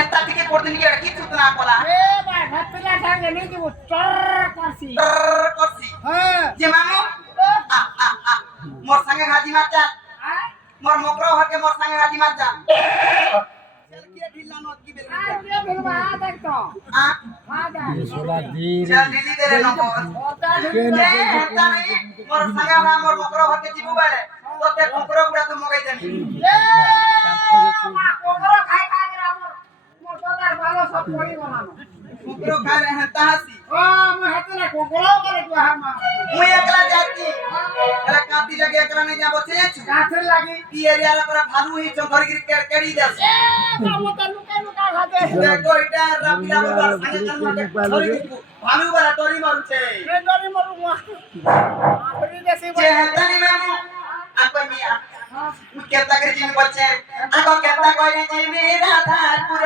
এতা থেকে করতে নিয়ে কি তুই না বলা এ ভাই ভাতলা সঙ্গে নিয়ে দিব করছি করছি হ্যাঁ যে মামু মোর সঙ্গে হাজি মারজা মোর মকরো হকে মোর সঙ্গে হাজি মারজা চল কি ঢিলা নত কি বেল আই কে বলবা দেখ তো আ হাদা সোলা ধীরে চল দিলি দে রে নম্বর ওটা এ হেতা নাই মোর সঙ্গে হা মোর মকরো হকে জিবু বারে তোতে মকরো গুড়া তো মগাই দেনি এ মা কোমর খাই খাই রে মোর দাদার ভালো সব করি বানানো মকরো খায় হেতা হাসি ও মো হাতে কোমর করে তো হামা মুই একলা যাচ্ছি এলা কাতি লাগে একলা নাই যাব চেয়েছু কাছে লাগি ই এরিয়ার পরে ভালু হি চঙ্গরি ক্রিকেট কেড়ি দাস এ বাবু তা লুকা লুকা খাতে দেখো এটা রাপিলা বাবা সঙ্গে কান মাকে ধরি দিবু ভালু বালা তরি মারুছে এ ডরি মরু মা আপনি দেশে যে হেতানি মামু আকই মিয়া কেতা করে জিমি বলছে আকো কেতা কইরে জিমি রাধারপুর